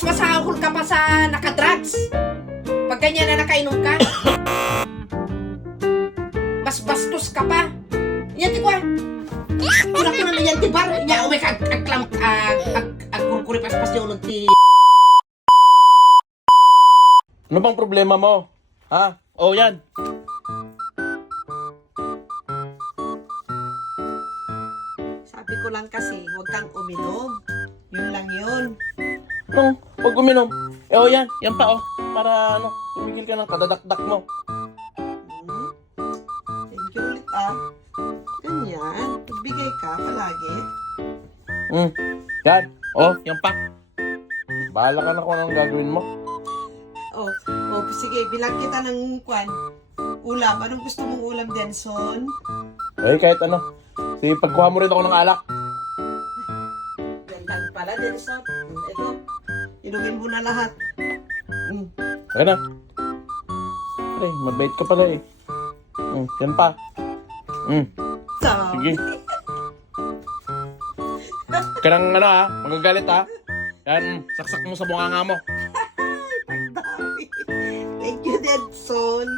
Masahol ka pa sa nakadrugs. Pag ganyan na nakainom ka. Mas bastos ka pa. Yan, di ko ah. Kuna ko na yan, di bar. Nya, umay kag-agklam, ag-kurkuri pas-pas yung ti... Ano bang problema mo? Ha? Oh, yan. Sabi ko lang kasi, huwag kang uminom. Yun lang yun. Anong pag uminom? Eh, oh, yan. Yan pa, oh. Para, ano, tumigil ka ng kadadakdak mo. Thank you ulit ah. Ganyan. Pagbigay ka palagi. Yan. Oh, yan pa. Bahala ka na kung anong gagawin mo. Sige, bilang kita ng kwan. Ulam. Anong gusto mong ulam, Denson? Eh, kahit ano. Sige, pagkuha mo rin ako ng alak. Gandang pala, Denson. Ito. Inumin mo na lahat. Okay na. Pre, mabait ka pala eh. Yan pa. Sige. Kanang ano ha, magagalit ha. Yan, saksak mo sa bunganga mo. Thank you, Denson.